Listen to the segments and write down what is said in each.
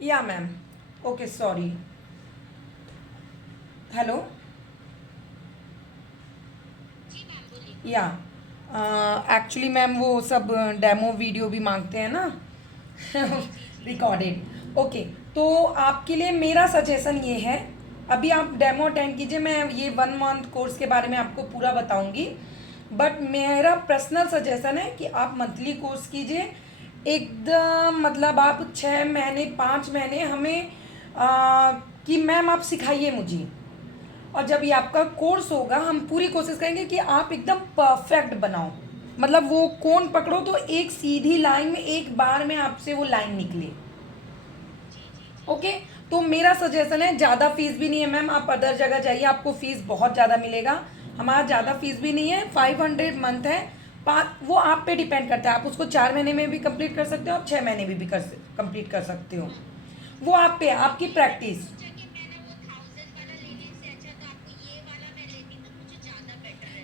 या ma'am. Okay sorry. Hello. या actually ma'am वो सब डेमो वीडियो भी मांगते हैं ना। रिकॉर्डेड। ओके। तो आपके लिए मेरा सजेशन ये है, अभी आप डेमो अटेंड कीजिए, मैं ये 1 मंथ कोर्स के बारे में आपको पूरा बताऊंगी। बट मेरा पर्सनल सजेशन है कि आप मंथली कोर्स कीजिए। एकदम मतलब आप 6 महीने 5 महीने हमें कि मैम आप सिखाइए मुझे, और जब ये आपका कोर्स होगा हम पूरी कोशिश करेंगे कि आप एकदम परफेक्ट बनाओ। मतलब वो कोन पकड़ो तो एक सीधी लाइन में एक बार में आपसे वो लाइन निकले। ओके। तो मेरा सजेशन है, ज़्यादा फीस भी नहीं है मैम, आप अदर जगह जाइए, आपको फीस बहुत ज़्यादा मिलेगा। हमारा ज़्यादा फीस भी नहीं है, 500 मंथ है। वो आप पे डिपेंड करता है, आप उसको 4 महीने में भी कंप्लीट कर सकते हो, आप 6 महीने में भी कंप्लीट कर सकते हो। वो आप पे है, आपकी प्रैक्टिस।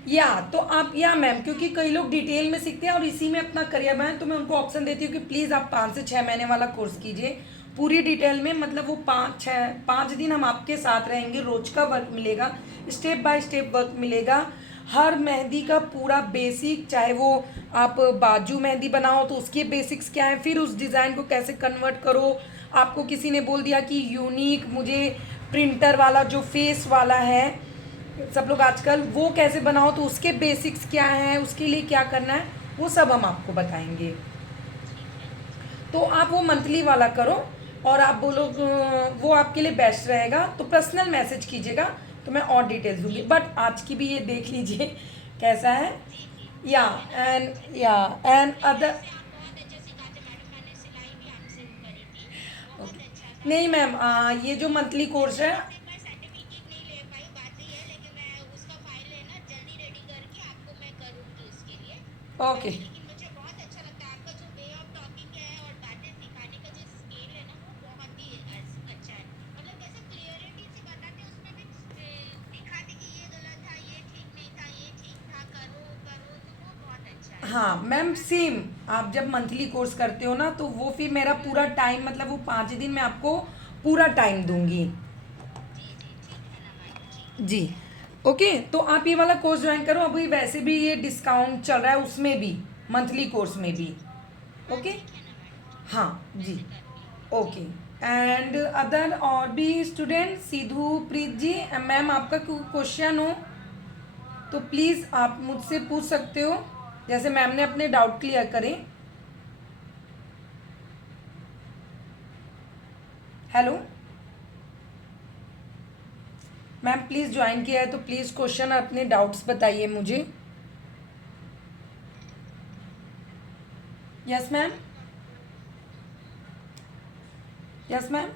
या तो आप, या मैम, क्योंकि कई लोग डिटेल में सीखते हैं और इसी में अपना करियर बनाए, तो मैं उनको ऑप्शन देती हूँ कि प्लीज़ आप 5 से 6 महीने वाला कोर्स कीजिए पूरी डिटेल में। मतलब वो 5 दिन हम आपके साथ रहेंगे, रोज का वर्क मिलेगा, स्टेप बाय स्टेप वर्क मिलेगा। हर मेहंदी का पूरा बेसिक, चाहे वो आप बाजू मेहंदी बनाओ तो उसके बेसिक्स क्या है, फिर उस डिज़ाइन को कैसे कन्वर्ट करो। आपको किसी ने बोल दिया कि यूनिक मुझे प्रिंटर वाला जो फेस वाला है सब लोग आजकल, वो कैसे बनाओ, तो उसके बेसिक्स क्या हैं, उसके लिए क्या करना है, वो सब हम आपको बताएंगे। तो आप वो मंथली वाला करो, और आप बोलो वो आपके लिए बेस्ट रहेगा तो पर्सनल मैसेज कीजिएगा, तो मैं और डिटेल्स दूंगी। बट आज की भी ये देख लीजिए कैसा है। या या एंड अदर। नहीं मैम, ये जो मंथली कोर्स है। ओके। हाँ मैम, सेम। आप जब मंथली कोर्स करते हो ना, तो वो फिर मेरा पूरा टाइम, मतलब वो 5 दिन मैं आपको पूरा टाइम दूंगी। जी। ओके, तो आप ये वाला कोर्स ज्वाइन करो, अभी वैसे भी ये डिस्काउंट चल रहा है उसमें भी, मंथली कोर्स में भी। ओके। हाँ जी। ओके। एंड अदर और भी स्टूडेंट, सिद्धू प्रीत जी, मैम आपका कोई क्वेश्चन हो तो प्लीज़ आप मुझसे पूछ सकते हो, जैसे मैम ने अपने डाउट क्लियर करें। हेलो मैम, प्लीज़ ज्वाइन किया है तो प्लीज़ क्वेश्चन और अपने डाउट्स बताइए मुझे। Yes ma'am. Yes ma'am.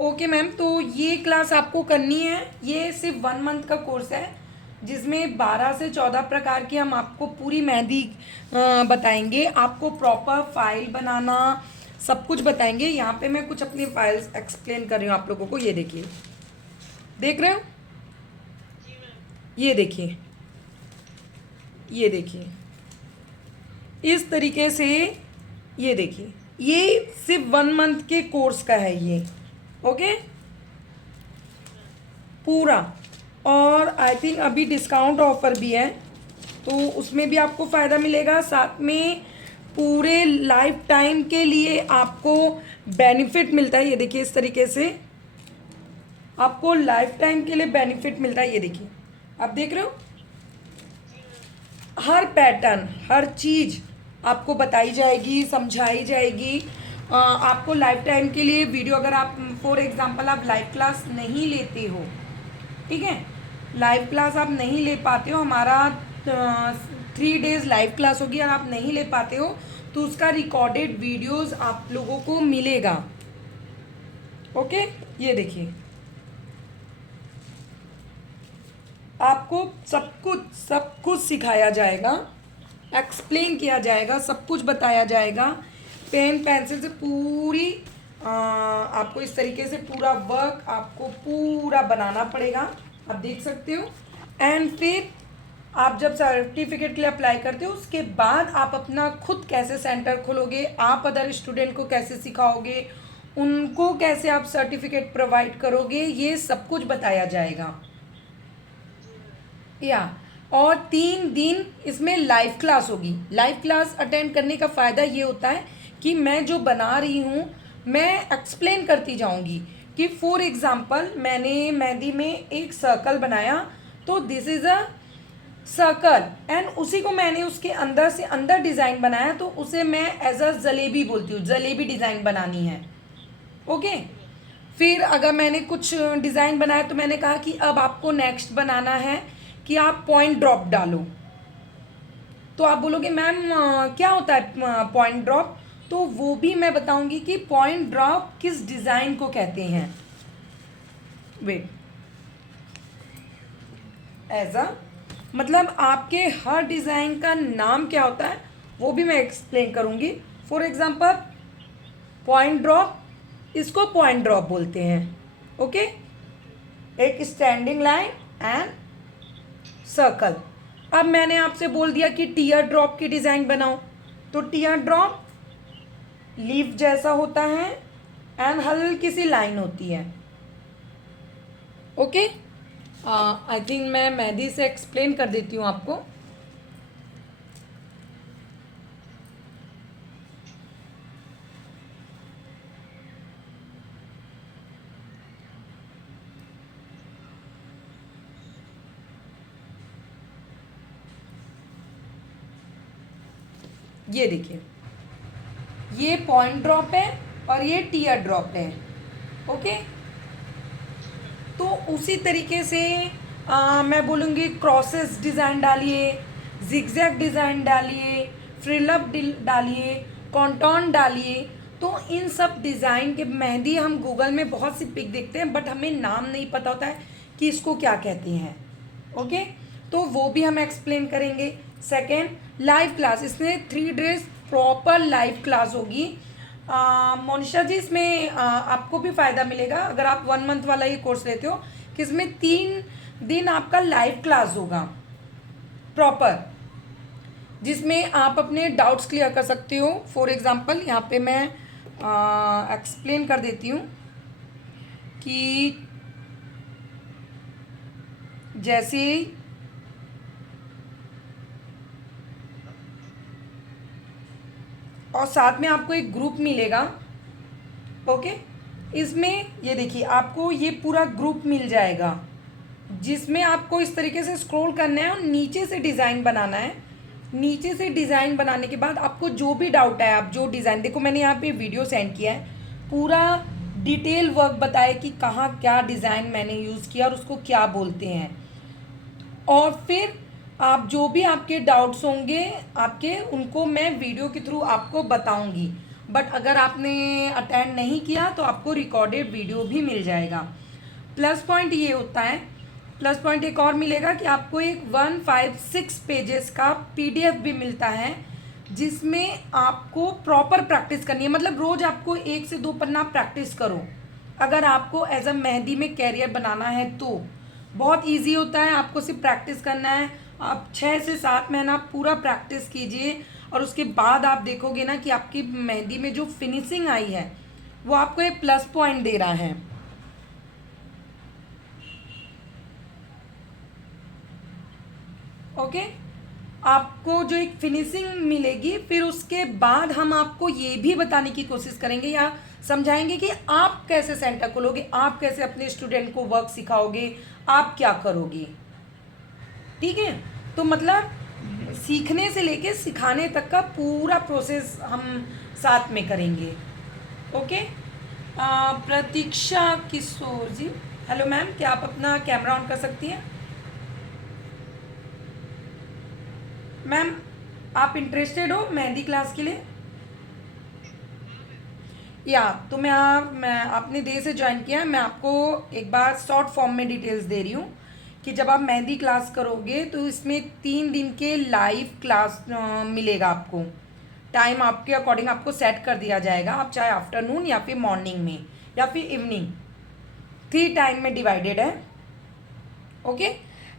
Okay ma'am, तो ये क्लास आपको करनी है, ये सिर्फ 1 मंथ का कोर्स है, जिसमें 12 से 14 प्रकार की हम आपको पूरी मेहंदी बताएंगे, आपको प्रॉपर फाइल बनाना सब कुछ बताएंगे। यहाँ पे मैं कुछ अपनी फाइल्स एक्सप्लेन कर रही हूँ आप लोगों को, ये देखिए, देख रहे हो, ये देखिए, ये देखिए, इस तरीके से, ये देखिए, ये सिर्फ 1 मंथ के कोर्स का है ये। ओके, पूरा। और आई थिंक अभी डिस्काउंट ऑफर भी है, तो उसमें भी आपको फ़ायदा मिलेगा, साथ में पूरे लाइफ टाइम के लिए आपको बेनिफिट मिलता है। ये देखिए, इस तरीके से आपको लाइफ टाइम के लिए बेनिफिट मिलता है, ये देखिए, आप देख रहे हो, हर पैटर्न, हर चीज़ आपको बताई जाएगी, समझाई जाएगी। आपको लाइफ टाइम के लिए वीडियो, अगर आप फॉर एग्जांपल आप लाइव क्लास नहीं लेते हो, ठीक है, लाइव क्लास आप नहीं ले पाते हो, हमारा 3 डेज लाइव क्लास होगी और आप नहीं ले पाते हो, तो उसका रिकॉर्डेड वीडियोस आप लोगों को मिलेगा। ओके, ये देखिए, आपको सब कुछ सिखाया जाएगा, एक्सप्लेन किया जाएगा, सब कुछ बताया जाएगा, पेन पेंसिल से पूरी। आपको इस तरीके से पूरा वर्क आपको पूरा बनाना पड़ेगा, आप देख सकते हो। एंड फिर आप जब सर्टिफिकेट के लिए अप्लाई करते हो उसके बाद आप अपना खुद कैसे सेंटर खोलोगे, आप अदर स्टूडेंट को कैसे सिखाओगे, उनको कैसे आप सर्टिफिकेट प्रोवाइड करोगे, ये सब कुछ बताया जाएगा। या और 3 दिन इसमें लाइव क्लास होगी। लाइव क्लास अटेंड करने का फ़ायदा ये होता है कि मैं जो बना रही हूँ मैं एक्सप्लेन करती जाऊँगी कि फॉर एग्ज़ाम्पल मैंने मेहंदी में एक सर्कल बनाया, तो this is a circle and उसी को मैंने उसके अंदर से अंदर डिज़ाइन बनाया, तो उसे मैं एज अ जलेबी बोलती हूँ, जलेबी डिज़ाइन बनानी है। ओके। फिर अगर मैंने कुछ डिज़ाइन बनाया तो मैंने कहा कि अब आपको नेक्स्ट बनाना है कि आप पॉइंट ड्रॉप डालो। तो आप बोलोगे मैम क्या होता है पॉइंट ड्रॉप, तो वो भी मैं बताऊंगी कि पॉइंट ड्रॉप किस डिज़ाइन को कहते हैं। वेट, एज अ मतलब आपके हर डिज़ाइन का नाम क्या होता है वो भी मैं एक्सप्लेन करूंगी। फॉर एग्जांपल पॉइंट ड्रॉप, इसको पॉइंट ड्रॉप बोलते हैं। ओके, एक स्टैंडिंग लाइन एंड सर्कल। अब मैंने आपसे बोल दिया कि टीयर ड्रॉप की डिज़ाइन बनाओ, तो टीयर ड्रॉप लीफ जैसा होता है एंड हल्की सी लाइन होती है। ओके, आई थिंक मैं मेहंदी से एक्सप्लेन कर देती हूँ आपको। ये देखिए, ये पॉइंट ड्रॉप है और ये टीयर ड्रॉप है। ओके, तो उसी तरीके से मैं बोलूँगी क्रॉसेस डिज़ाइन डालिए, जिगजैग डिज़ाइन डालिए, फ्रिलअप डालिए, कॉन्टॉन डालिए। तो इन सब डिज़ाइन के मेहंदी हम गूगल में बहुत सी पिक देखते हैं बट हमें नाम नहीं पता होता है कि इसको क्या कहते हैं। ओके, तो वो भी हम एक्सप्लेन करेंगे। सेकेंड, लाइव क्लास, इसमें 3 डेज प्रॉपर लाइव क्लास होगी। मोनिशा जी, इसमें आपको भी फ़ायदा मिलेगा अगर आप 1 मंथ वाला ये कोर्स लेते हो कि इसमें 3 दिन आपका लाइव क्लास होगा प्रॉपर, जिसमें आप अपने डाउट्स क्लियर कर सकते हो। फॉर एग्ज़ाम्पल यहाँ पे मैं एक्सप्लेन कर देती हूँ कि जैसे और साथ में आपको एक ग्रुप मिलेगा। ओके, इसमें ये देखिए आपको ये पूरा ग्रुप मिल जाएगा जिसमें आपको इस तरीके से स्क्रॉल करना है और नीचे से डिज़ाइन बनाना है। नीचे से डिज़ाइन बनाने के बाद आपको जो भी डाउट है, आप जो डिज़ाइन, देखो मैंने यहाँ पे वीडियो सेंड किया है, पूरा डिटेल वर्क बताया कि कहाँ क्या डिज़ाइन मैंने यूज़ किया और उसको क्या बोलते हैं। और फिर आप जो भी आपके डाउट्स होंगे आपके, उनको मैं वीडियो के थ्रू आपको बताऊंगी। बट अगर आपने अटेंड नहीं किया तो आपको रिकॉर्डेड वीडियो भी मिल जाएगा। प्लस पॉइंट ये होता है, प्लस पॉइंट एक और मिलेगा कि आपको एक 156 पेजेस का PDF भी मिलता है जिसमें आपको प्रॉपर प्रैक्टिस करनी है। मतलब रोज़ आपको 1 से 2 पन्ना प्रैक्टिस करो। अगर आपको एज अ मेहंदी में कैरियर बनाना है तो बहुत इजी होता है, आपको सिर्फ प्रैक्टिस करना है। आप 6 से 7 महीना पूरा प्रैक्टिस कीजिए और उसके बाद आप देखोगे ना कि आपकी मेहंदी में जो फिनिशिंग आई है वो आपको एक प्लस पॉइंट दे रहा है। ओके, आपको जो एक फिनिशिंग मिलेगी, फिर उसके बाद हम आपको ये भी बताने की कोशिश करेंगे या समझाएंगे कि आप कैसे सेंटर खोलोगे, आप कैसे अपने स्टूडेंट को वर्क सिखाओगे, आप क्या करोगे। ठीक है, तो मतलब सीखने से लेके सिखाने तक का पूरा प्रोसेस हम साथ में करेंगे। ओके, प्रतीक्षा किशोर जी, हेलो मैम, क्या आप अपना कैमरा ऑन कर सकती हैं? मैम, आप इंटरेस्टेड हो मेहंदी क्लास के लिए? या तो मैं आपने देर से ज्वाइन किया है, मैं आपको एक बार शॉर्ट फॉर्म में डिटेल्स दे रही हूँ कि जब आप मेहंदी क्लास करोगे तो इसमें 3 दिन के लाइव क्लास मिलेगा आपको। टाइम आपके अकॉर्डिंग आपको सेट कर दिया जाएगा, आप चाहे आफ्टरनून या फिर मॉर्निंग में या फिर इवनिंग, 3 टाइम में डिवाइडेड है। ओके,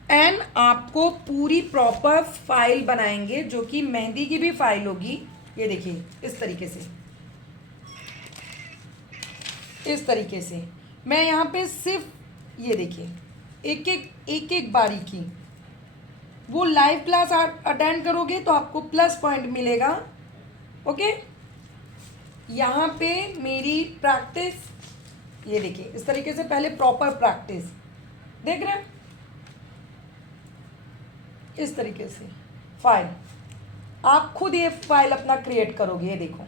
एंड आपको पूरी प्रॉपर फाइल बनाएंगे जो कि मेहंदी की भी फाइल होगी। ये देखिए इस तरीके से, इस तरीके से मैं यहाँ पे सिर्फ ये देखिए एक एक बारीकी, वो लाइव क्लास अटेंड करोगे तो आपको प्लस पॉइंट मिलेगा। ओके, यहाँ पे मेरी प्रैक्टिस, ये देखिए इस तरीके से पहले प्रॉपर प्रैक्टिस देख रहे हैं, इस तरीके से फाइल आप खुद ये फाइल अपना क्रिएट करोगे। ये देखो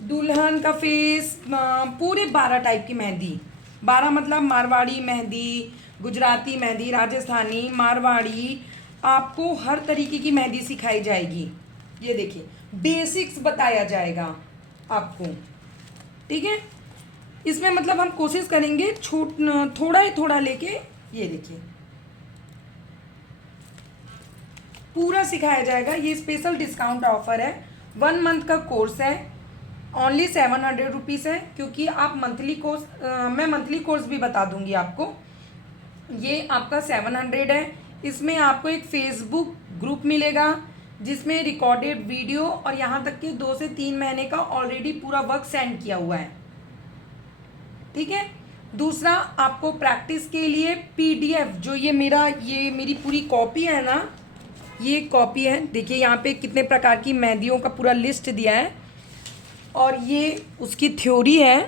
दुल्हन का फेस, पूरे 12 टाइप की मेहंदी, 12 मतलब मारवाड़ी मेहंदी, गुजराती मेहंदी, राजस्थानी, मारवाड़ी, आपको हर तरीके की मेहंदी सिखाई जाएगी। ये देखिए बेसिक्स बताया जाएगा आपको, ठीक है। इसमें मतलब हम कोशिश करेंगे थोड़ा ही थोड़ा लेके, ये देखिए पूरा सिखाया जाएगा। ये स्पेशल डिस्काउंट ऑफर है, 1 मंथ का कोर्स है, ओनली 700 रुपीज़ है, क्योंकि आप मंथली कोर्स, मैं मंथली कोर्स भी बता दूंगी आपको। ये आपका 700 है। इसमें आपको एक फेसबुक ग्रुप मिलेगा जिसमें रिकॉर्डेड वीडियो और यहाँ तक कि 2 से 3 महीने का ऑलरेडी पूरा वर्क सेंड किया हुआ है, ठीक है। दूसरा आपको प्रैक्टिस के लिए PDF, जो ये मेरी पूरी कॉपी है ना, ये कॉपी है, देखिए यहाँ पे कितने प्रकार की मेहंदियों का पूरा लिस्ट दिया है और ये उसकी थ्योरी है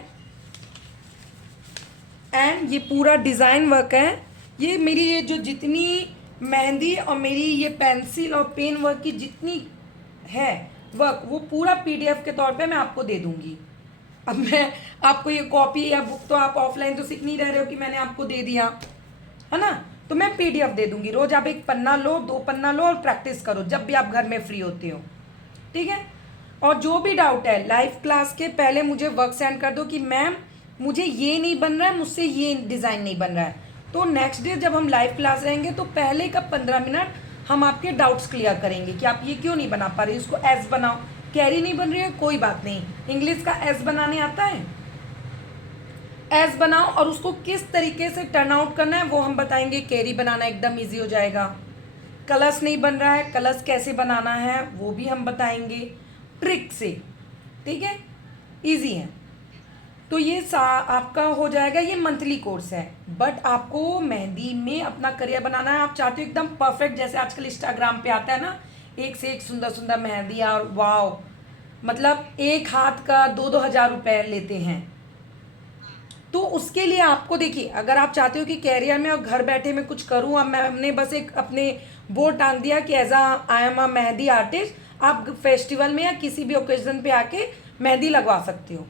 एंड ये पूरा डिज़ाइन वर्क है। ये मेरी ये जो जितनी मेहंदी और मेरी ये पेंसिल और पेन वर्क की जितनी है वर्क, वो पूरा PDF के तौर पे मैं आपको दे दूंगी। अब मैं आपको ये कॉपी या बुक तो आप ऑफलाइन तो सीख नहीं रह रहे हो कि मैंने आपको दे दिया है ना, तो मैं PDF दे दूंगी। रोज आप 1 पन्ना लो, 2 पन्ना लो और प्रैक्टिस करो जब भी आप घर में फ्री होते हो, ठीक है। और जो भी डाउट है लाइव क्लास के पहले मुझे वर्क सेंड कर दो कि मैम मुझे ये नहीं बन रहा है, मुझसे ये डिज़ाइन नहीं बन रहा है, तो नेक्स्ट डे जब हम लाइव क्लास रहेंगे तो पहले का 15 मिनट हम आपके डाउट्स क्लियर करेंगे कि आप ये क्यों नहीं बना पा रहे, इसको एस बनाओ, कैरी नहीं बन रही है कोई बात नहीं, इंग्लिश का एस बनाने आता है, एस बनाओ और उसको किस तरीके से टर्न आउट करना है वो हम बताएंगे। कैरी बनाना एकदम ईजी हो जाएगा। कलर्स नहीं बन रहा है, कलर्स कैसे बनाना है वो भी हम बताएंगे ट्रिक से, ठीक है, इजी है। तो ये आपका हो जाएगा, ये मंथली कोर्स है। बट आपको मेहंदी में अपना करियर बनाना है, आप चाहते हो एकदम परफेक्ट, जैसे आजकल इंस्टाग्राम पे आता है ना, एक से एक सुंदर सुंदर मेहंदी और वाव, मतलब एक हाथ का 2-2 हज़ार रुपये लेते हैं। तो उसके लिए आपको देखिए, अगर आप चाहते हो कि कैरियर में और घर बैठे मैं कुछ करूँ, अब मैंने बस एक अपने बोर्ड टांग दिया कि as I am a mehndi artist, आप फेस्टिवल में या किसी भी ओकेजन पे आके मेहंदी लगवा सकते हो।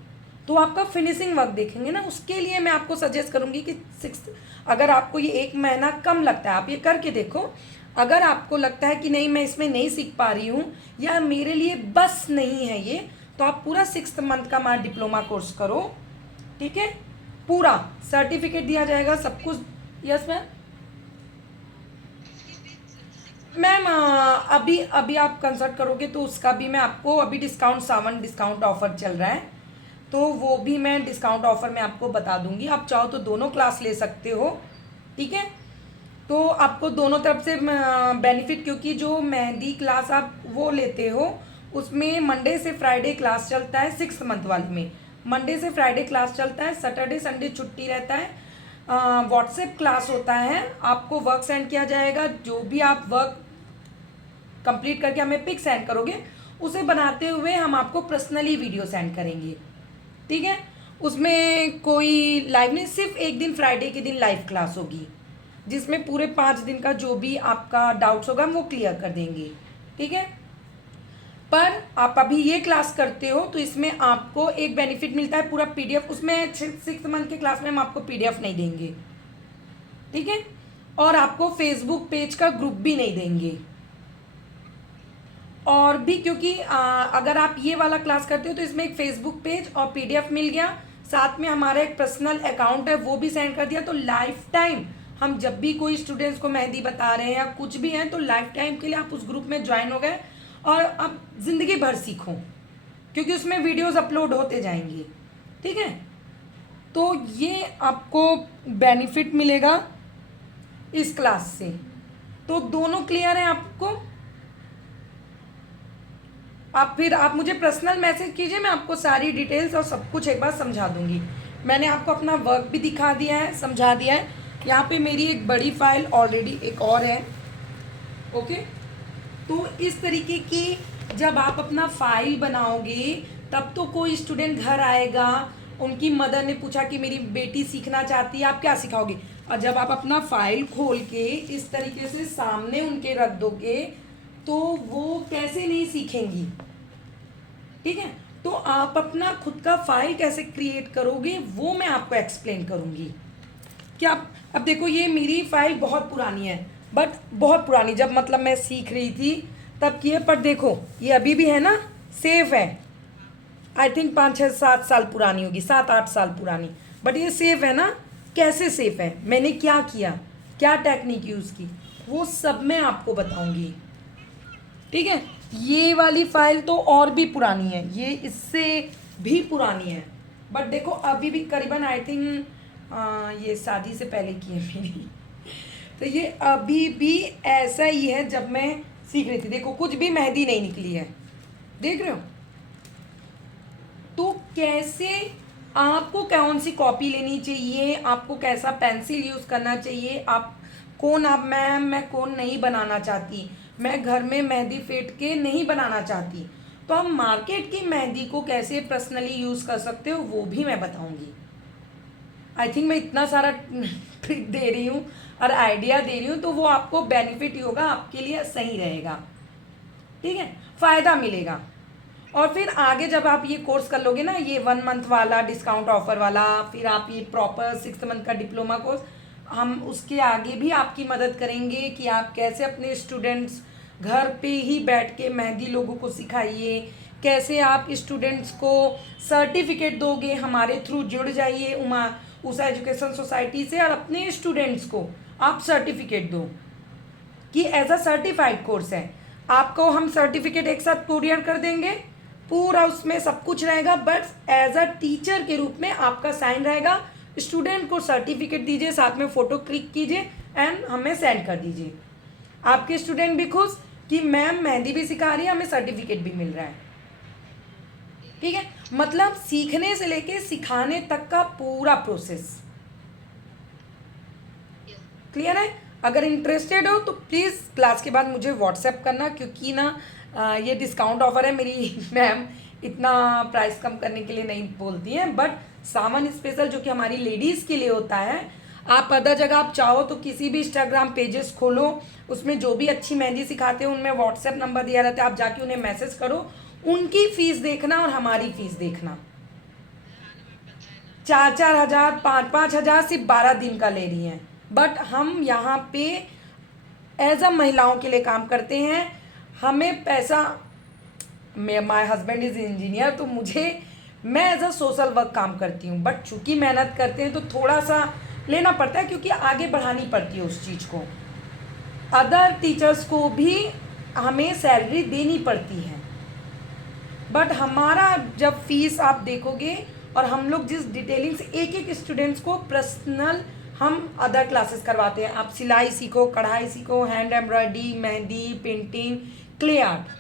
तो आपका फिनिशिंग वर्क देखेंगे ना, उसके लिए मैं आपको सजेस्ट करूँगी कि 6, अगर आपको ये 1 महीना कम लगता है आप ये करके देखो। अगर आपको लगता है कि नहीं मैं इसमें नहीं सीख पा रही हूँ या मेरे लिए बस नहीं है ये, तो आप पूरा 6 मंथ का हमारा डिप्लोमा कोर्स करो, ठीक है। पूरा सर्टिफिकेट दिया जाएगा, सब कुछ। यस मैम अभी आप कंसल्ट करोगे तो उसका भी मैं आपको, अभी डिस्काउंट सावन डिस्काउंट ऑफर चल रहा है, तो वो भी मैं डिस्काउंट ऑफर में आपको बता दूंगी। आप चाहो तो दोनों क्लास ले सकते हो, ठीक है। तो आपको दोनों तरफ से बेनिफिट, क्योंकि जो मेहंदी क्लास आप वो लेते हो उसमें मंडे से फ्राइडे क्लास चलता है, 6 मंथ वाले में मंडे से फ्राइडे क्लास चलता है, सैटरडे संडे छुट्टी रहता है। व्हाट्सएप क्लास होता है, आपको वर्क सेंड किया जाएगा, जो भी आप वर्क कंप्लीट करके हमें पिक सेंड करोगे उसे बनाते हुए हम आपको पर्सनली वीडियो सेंड करेंगे, ठीक है। उसमें कोई लाइव नहीं, सिर्फ एक दिन फ्राइडे के दिन लाइव क्लास होगी जिसमें पूरे 5 दिन का जो भी आपका डाउट्स होगा हम वो क्लियर कर देंगे, ठीक है। पर आप अभी ये क्लास करते हो तो इसमें आपको एक बेनिफिट मिलता है, पूरा PDF, उसमें 6 मंथ के क्लास में हम आपको PDF नहीं देंगे, ठीक है। और आपको फेसबुक पेज का ग्रुप भी नहीं देंगे। और भी क्योंकि अगर आप ये वाला क्लास करते हो तो इसमें एक फेसबुक पेज और PDF मिल गया, साथ में हमारा एक पर्सनल अकाउंट है वो भी सेंड कर दिया, तो लाइफ टाइम हम जब भी कोई स्टूडेंट्स को मेहंदी बता रहे हैं या कुछ भी हैं तो लाइफ टाइम के लिए आप उस ग्रुप में ज्वाइन हो गए और अब ज़िंदगी भर सीखो, क्योंकि उसमें वीडियोस अपलोड होते जाएंगी, ठीक है। तो ये आपको बेनिफिट मिलेगा इस क्लास से। तो दोनों क्लियर है आपको? आप मुझे पर्सनल मैसेज कीजिए, मैं आपको सारी डिटेल्स और सब कुछ एक बार समझा दूंगी। मैंने आपको अपना वर्क भी दिखा दिया है, समझा दिया है। यहाँ पे मेरी एक बड़ी फाइल ऑलरेडी एक और है। ओके, तो इस तरीके की जब आप अपना फाइल बनाओगे तब तो कोई स्टूडेंट घर आएगा, उनकी मदर ने पूछा कि मेरी बेटी सीखना चाहती है, आप क्या सिखाओगे? और जब आप अपना फाइल खोल के इस तरीके से सामने उनके रख दोगे तो वो कैसे नहीं सीखेंगी? ठीक है, तो आप अपना खुद का फाइल कैसे क्रिएट करोगे वो मैं आपको एक्सप्लेन करूंगी। क्या अब देखो, ये मेरी फाइल बहुत पुरानी है, बट बहुत पुरानी, जब मतलब मैं सीख रही थी तब की है। पर देखो ये अभी भी है ना, सेफ है। आई थिंक 5 6 7 साल पुरानी होगी, 7 8 साल पुरानी, बट ये सेफ है ना। कैसे सेफ है, मैंने क्या किया, क्या टेक्निक यूज़ की, वो सब मैं आपको बताऊंगी। ठीक है, ये वाली फाइल तो और भी पुरानी है, ये इससे भी पुरानी है, बट देखो अभी भी करीबन आई थिंक ये शादी से पहले की है मेरी। तो ये अभी भी ऐसा ही है जब मैं सीख रही थी। देखो कुछ भी मेहंदी नहीं निकली है, देख रहे हो? तो कैसे आपको कौन सी कॉपी लेनी चाहिए, आपको कैसा पेंसिल यूज़ करना चाहिए, आप कौन, आप मैं कौन नहीं बनाना चाहती, मैं घर में मेहंदी फेंट के नहीं बनाना चाहती, तो आप मार्केट की मेहंदी को कैसे पर्सनली यूज़ कर सकते हो वो भी मैं बताऊंगी। आई थिंक मैं इतना सारा ट्रिक दे रही हूँ और आइडिया दे रही हूँ, तो वो आपको बेनिफिट ही होगा, आपके लिए सही रहेगा। ठीक है, फ़ायदा मिलेगा। और फिर आगे जब आप ये कोर्स कर लोगे ना, ये 1 मंथ वाला डिस्काउंट ऑफर वाला, फिर आप ये प्रॉपर 6 मंथ का डिप्लोमा कोर्स, हम उसके आगे भी आपकी मदद करेंगे कि आप कैसे अपने स्टूडेंट्स घर पे ही बैठ के मेहंदी लोगों को सिखाइए, कैसे आप स्टूडेंट्स को सर्टिफिकेट दोगे, हमारे थ्रू जुड़ जाइए उषा एजुकेशन सोसाइटी से, और अपने स्टूडेंट्स को आप सर्टिफिकेट दो कि एज अ सर्टिफाइड कोर्स है। आपको हम सर्टिफिकेट एक साथ कुरियर कर देंगे, पूरा उसमें सब कुछ रहेगा, बट एज अ टीचर के रूप में आपका साइन रहेगा। स्टूडेंट को सर्टिफिकेट दीजिए, साथ में फ़ोटो क्लिक कीजिए एंड हमें सेंड कर दीजिए। आपके स्टूडेंट भी खुश कि मैम मेहंदी भी सिखा रही है, हमें सर्टिफिकेट भी मिल रहा है। ठीक है, मतलब सीखने से लेके सिखाने तक का पूरा प्रोसेस क्लियर है? अगर इंटरेस्टेड हो तो प्लीज़ क्लास के बाद मुझे व्हाट्सएप करना, क्योंकि ना ये डिस्काउंट ऑफर है, मेरी मैम इतना प्राइस कम करने के लिए नहीं बोलती हैं, बट सावन स्पेशल जो कि हमारी लेडीज़ के लिए होता है, आप अदर जगह आप चाहो तो किसी भी इंस्टाग्राम पेजेस खोलो, उसमें जो भी अच्छी मेहंदी सिखाते हैं उनमें व्हाट्सएप नंबर दिया रहता है, आप जाके उन्हें मैसेज करो, उनकी फ़ीस देखना और हमारी फ़ीस देखना। 4 4 हज़ार 5 5 हज़ार सिर्फ 12 दिन का ले रही हैं, बट हम यहाँ पे एज अ महिलाओं के लिए काम करते हैं। हमें पैसा, माय हस्बैंड इज़ इंजीनियर, तो मैं एज अ सोशल वर्क काम करती हूँ, बट चूँकि मेहनत करते हैं तो थोड़ा सा लेना पड़ता है, क्योंकि आगे बढ़ानी पड़ती है उस चीज़ को। अदर टीचर्स को भी हमें सैलरी देनी पड़ती है, बट हमारा जब फीस आप देखोगे, और हम लोग जिस डिटेलिंग से एक एक स्टूडेंट्स को पर्सनल हम अदर क्लासेस करवाते हैं। आप सिलाई सीखो, कढ़ाई सीखो, hand embroidery, mehndi, painting, clay art.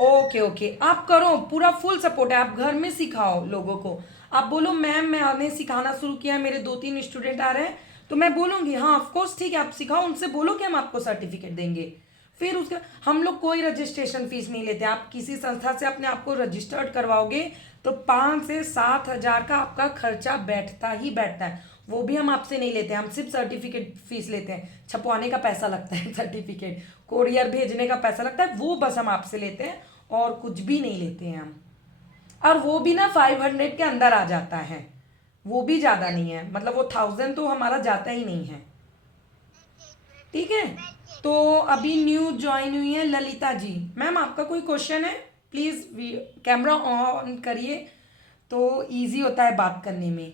Okay okay, आप करो, पूरा फुल सपोर्ट है, आप घर में सिखाओ लोगों को। आप बोलो मैम मैंने सिखाना शुरू किया है, मेरे 2 3 स्टूडेंट आ रहे हैं, तो मैं बोलूँगी हाँ ऑफकोर्स ठीक है, आप सिखाओ, उनसे बोलो कि हम आपको सर्टिफिकेट देंगे। फिर उसके हम लोग कोई रजिस्ट्रेशन फीस नहीं लेते। आप किसी संस्था से अपने आप को रजिस्टर्ड करवाओगे तो 5 से 7 हज़ार का आपका खर्चा बैठता ही बैठता है, वो भी हम आपसे नहीं लेते। हम सिर्फ सर्टिफिकेट फीस लेते हैं, छपवाने का पैसा लगता है, सर्टिफिकेट कोरियर भेजने का पैसा लगता है, वो बस हम आपसे लेते हैं, और कुछ भी नहीं लेते हैं हम। और वो भी ना 500 के अंदर आ जाता है, वो भी ज़्यादा नहीं है, मतलब वो 1000 तो हमारा जाता ही नहीं है। ठीक है, तो अभी न्यू ज्वाइन हुई है ललिता जी। मैम आपका कोई क्वेश्चन है? प्लीज़ कैमरा ऑन करिए, तो इजी होता है बात करने में।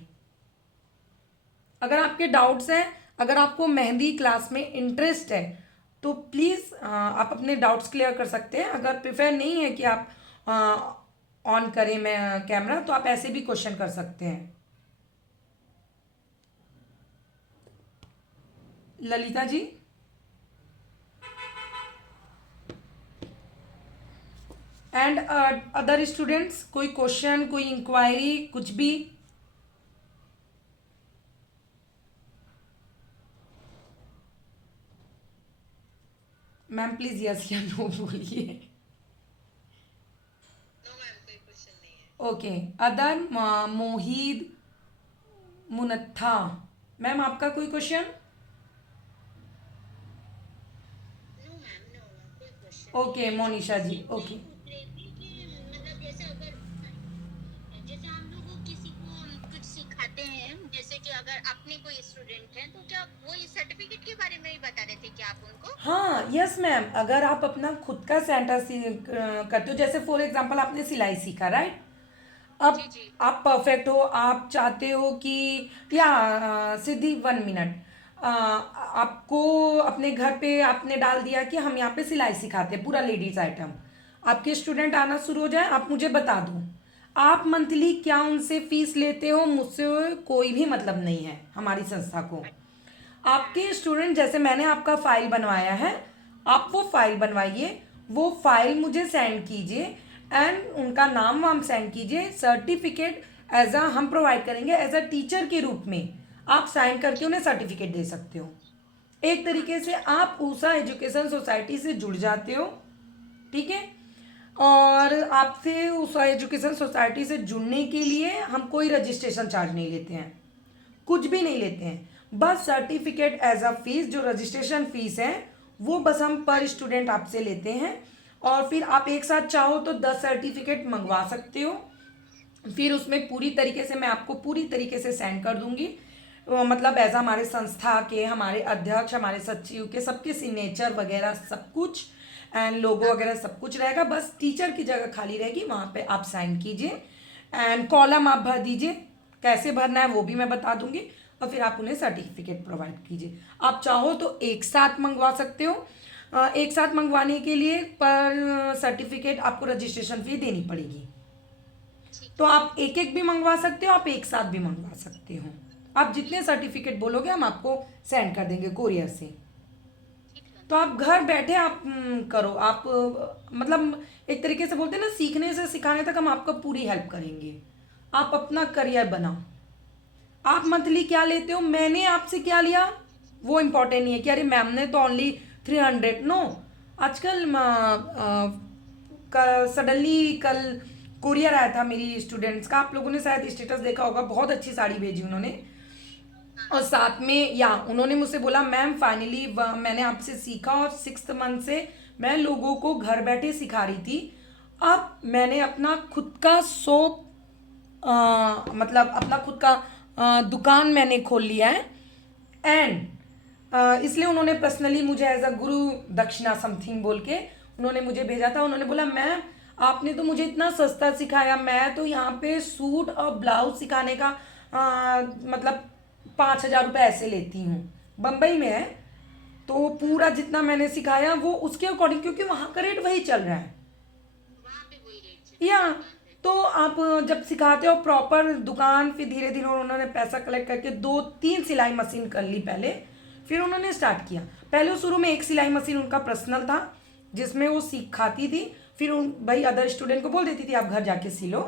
अगर आपके डाउट्स हैं, अगर आपको मेहंदी क्लास में इंटरेस्ट है तो प्लीज़ आप अपने डाउट्स क्लियर कर सकते हैं। अगर प्रिफर नहीं है कि आप ऑन करें मैं कैमरा, तो आप ऐसे भी क्वेश्चन कर सकते हैं। Lalita ji. And other students, कोई क्वेश्चन, कोई इंक्वायरी, कुछ भी? मैम प्लीज यस या नो बोलिए। ओके, अदर मोहिद, मुनत्था, मैम आपका कोई क्वेश्चन? ओके मोनिशा जी, ओके। मतलब जैसे अगर जैसे हम लोग को किसी को कुछ सिखाते हैं, जैसे कि अगर अपने कोई स्टूडेंट है तो क्या वो इस सर्टिफिकेट के बारे में ही बता रहे थे क्या आप उनको? हाँ यस मैम, अगर आप अपना खुद का सेंटर करते हो, जैसे फॉर एग्जांपल आपने सिलाई सीखा, राइट? जी अब जी। आप परफेक्ट हो, आप चाहते हो कि या सिद्धि 1 मिनट, आपको अपने घर पे आपने डाल दिया कि हम यहाँ पे सिलाई सिखाते हैं पूरा लेडीज आइटम, आपके स्टूडेंट आना शुरू हो जाए, आप मुझे बता दो आप मंथली क्या उनसे फीस लेते हो, मुझसे कोई भी मतलब नहीं है हमारी संस्था को। आपके स्टूडेंट, जैसे मैंने आपका फाइल बनवाया है, आप वो फाइल बनवाइए, वो फाइल मुझे सेंड कीजिए, एंड उनका नाम वाम सेंड कीजिए, सर्टिफिकेट एज अ हम प्रोवाइड करेंगे एज अ टीचर के रूप में, आप साइन करके उन्हें सर्टिफिकेट दे सकते हो। एक तरीके से आप ऊषा एजुकेशन सोसाइटी से जुड़ जाते हो, ठीक है? और जी आपसे उस एजुकेशन सोसाइटी से जुड़ने के लिए हम कोई रजिस्ट्रेशन चार्ज नहीं लेते हैं, कुछ भी नहीं लेते हैं, बस सर्टिफिकेट एज अ फीस, जो रजिस्ट्रेशन फीस है वो बस हम पर स्टूडेंट आपसे लेते हैं। और फिर आप एक साथ चाहो तो 10 सर्टिफिकेट मंगवा सकते हो, फिर उसमें पूरी तरीके से मैं आपको पूरी तरीके से सेंड कर दूंगी, मतलब एज हमारे संस्था के, हमारे अध्यक्ष, हमारे सचिव के, सबके सिग्नेचर वगैरह सब कुछ, एंड लोगो वगैरह सब कुछ रहेगा, बस टीचर की जगह खाली रहेगी, वहाँ पे आप साइन कीजिए एंड कॉलम आप भर दीजिए, कैसे भरना है वो भी मैं बता दूंगी, और फिर आप उन्हें सर्टिफिकेट प्रोवाइड कीजिए। आप चाहो तो एक साथ मंगवा सकते हो, एक साथ मंगवाने के लिए पर सर्टिफिकेट आपको रजिस्ट्रेशन फी देनी पड़ेगी, ठीक तो है। आप एक एक भी मंगवा सकते हो, आप एक साथ भी मंगवा सकते हो, आप जितने सर्टिफिकेट बोलोगे हम आपको सेंड कर देंगे कोरियर से। ठीक है। तो आप घर बैठे आप करो, आप मतलब एक तरीके से बोलते हैं ना, सीखने से सिखाने तक हम आपको पूरी हेल्प करेंगे, आप अपना करियर बनाओ। आप मंथली क्या लेते हो, मैंने आपसे क्या लिया वो इम्पोर्टेंट नहीं है कि अरे मैम ने तो ओनली 300, नो। आजकल सडनली कल कुरियर आया था मेरी स्टूडेंट्स का, आप लोगों ने शायद स्टेटस देखा होगा, बहुत अच्छी साड़ी भेजी उन्होंने, हाँ और हाँ। साथ में या उन्होंने मुझसे बोला मैम फाइनली मैंने आपसे सीखा, और 6th मंथ से मैं लोगों को घर बैठे सिखा रही थी, अब मैंने अपना खुद का शॉप, मतलब अपना खुद का दुकान मैंने खोल लिया है, एंड इसलिए उन्होंने पर्सनली मुझे एज अ गुरु दक्षिणा समथिंग बोल के उन्होंने मुझे भेजा था, उन्होंने बोला मैम आपने तो मुझे इतना सस्ता सिखाया, मैं तो यहाँ पे सूट और ब्लाउज सिखाने का मतलब 5,000 रुपये ऐसे लेती हूँ, बम्बई में है, तो पूरा जितना मैंने सिखाया वो उसके अकॉर्डिंग, क्योंकि वहाँ का रेट वही चल रहा है, वहाँ पे वही रेट चल रहा या है दुकान पे। तो आप जब सिखाते हो प्रॉपर दुकान, फिर धीरे धीरे उन्होंने पैसा कलेक्ट करके 2-3 सिलाई मशीन कर ली पहले, फिर उन्होंने स्टार्ट किया। पहले शुरू में एक सिलाई मशीन उनका पर्सनल था जिसमें वो सिखाती थी, फिर उन भाई अदर स्टूडेंट को बोल देती थी आप घर जाके सिलो,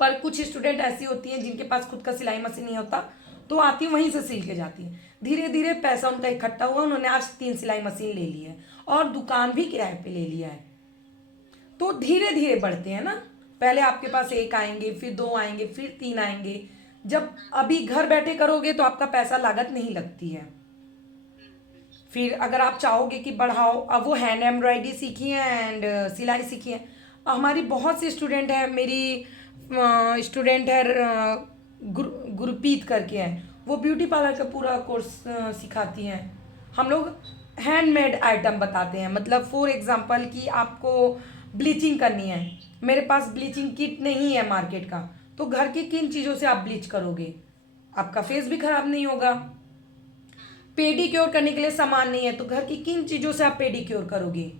पर कुछ स्टूडेंट ऐसी होती हैं जिनके पास खुद का सिलाई मशीन नहीं होता, तो आती वहीं से सिल के जाती है, धीरे धीरे पैसा उनका इकट्ठा हुआ, उन्होंने आज 3 सिलाई मशीन ले ली है और दुकान भी किराए पे ले लिया है। तो धीरे धीरे बढ़ते हैं ना, पहले आपके पास एक आएंगे, फिर 2 आएंगे, फिर 3 आएंगे, जब अभी घर बैठे करोगे तो आपका पैसा लागत नहीं लगती है। फिर अगर आप चाहोगे कि बढ़ाओ, अब वो हैंड एम्ब्रॉयडरी सीखी है एंड सिलाई सीखी है, हमारी बहुत सी स्टूडेंट है, मेरी स्टूडेंट है गुरप्रीत करके है, वो ब्यूटी पार्लर का पूरा कोर्स सिखाती हैं। हम लोग हैंडमेड आइटम बताते हैं, मतलब फॉर एग्जांपल कि आपको ब्लीचिंग करनी है, मेरे पास ब्लीचिंग किट नहीं है मार्केट का, तो घर की किन चीज़ों से आप ब्लीच करोगे, आपका फेस भी खराब नहीं होगा, पेडिक्योर करने के लिए सामान नहीं है तो घर की किन चीज़ों से आप पेडिक्योर करोगे,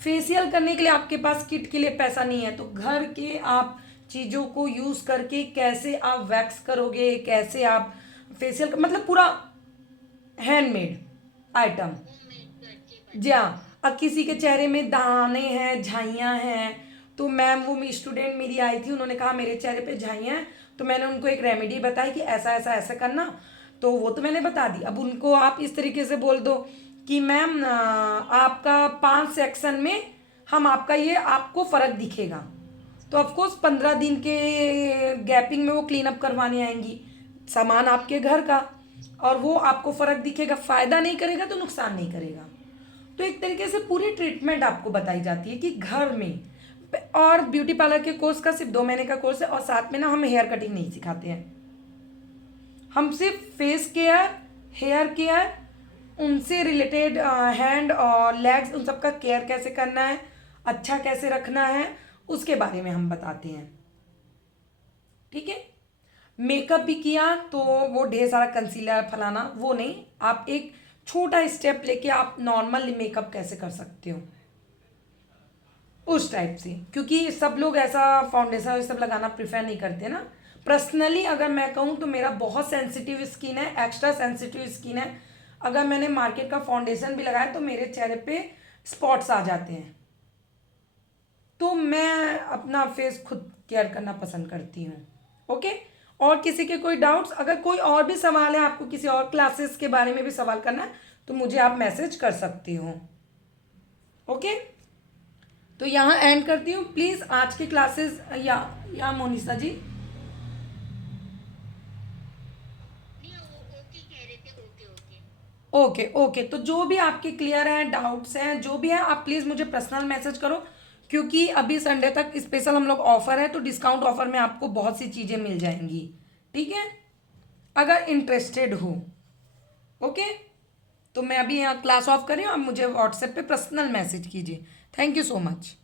फेशियल करने के लिए आपके पास किट के लिए पैसा नहीं है, तो घर के आप चीज़ों को यूज़ करके कैसे आप वैक्स करोगे, कैसे आप फेशियल मतलब पूरा हैंडमेड आइटम। होममेड करके जी बताते हाँ, हैं। अब किसी के चेहरे में दाने हैं, झाइयाँ हैं, तो मैम वो मेरी स्टूडेंट मेरी आई थी, उन्होंने कहा मेरे चेहरे पे झाइयाँ हैं, तो मैंने उनको एक रेमेडी बताई कि ऐसा ऐसा ऐसा करना, तो वो तो मैंने बता दी। अब उनको आप इस तरीके से बोल दो कि मैम आपका 5 सेक्शन में हम आपका ये आपको फ़र्क दिखेगा, तो ऑफकोर्स 15 दिन के गैपिंग में वो क्लीन अप करवाने आएंगी, सामान आपके घर का, और वो आपको फ़र्क दिखेगा, फ़ायदा नहीं करेगा तो नुकसान नहीं करेगा। तो एक तरीके से पूरी ट्रीटमेंट आपको बताई जाती है कि घर में। और ब्यूटी पार्लर के कोर्स का सिर्फ 2 महीने का कोर्स है, और साथ में ना हम हेयर कटिंग नहीं सिखाते हैं, हम सिर्फ फेस केयर, हेयर केयर, उनसे रिलेटेड हैंड और लेग्स, उन सब का केयर कैसे करना है, अच्छा कैसे रखना है, उसके बारे में हम बताते हैं। ठीक है, मेकअप भी किया तो वो ढेर सारा कंसीलर फलाना वो नहीं, आप एक छोटा स्टेप लेके आप नॉर्मल मेकअप कैसे कर सकते हो उस टाइप से, क्योंकि सब लोग ऐसा फाउंडेशन ये सब लगाना प्रेफर नहीं करते ना। पर्सनली अगर मैं कहूँ तो मेरा बहुत सेंसिटिव स्किन है, एक्स्ट्रा सेंसिटिव स्किन है, अगर मैंने मार्केट का फाउंडेशन भी लगाया तो मेरे चेहरे पे स्पॉट्स आ जाते हैं, तो मैं अपना फेस खुद केयर करना पसंद करती हूँ। ओके, और किसी के कोई डाउट्स, अगर कोई और भी सवाल है, आपको किसी और क्लासेस के बारे में भी सवाल करना है तो मुझे आप मैसेज कर सकती हो। ओके, तो यहाँ एंड करती हूँ। प्लीज़ आज की क्लासेस या मोनिसा जी। नहीं, वो ओके कह रहे थे, ओके ओके। ओके ओके, तो जो भी आपके क्लियर हैं, डाउट्स हैं, जो भी है, आप प्लीज़ मुझे पर्सनल मैसेज करो, क्योंकि अभी संडे तक स्पेशल हम लोग ऑफर है, तो डिस्काउंट ऑफर में आपको बहुत सी चीज़ें मिल जाएंगी। ठीक है, अगर इंटरेस्टेड हो। ओके, तो मैं अभी यहाँ क्लास ऑफ कर रही हूँ, आप मुझे व्हाट्सएप पे पर्सनल मैसेज कीजिए। Thank you so much.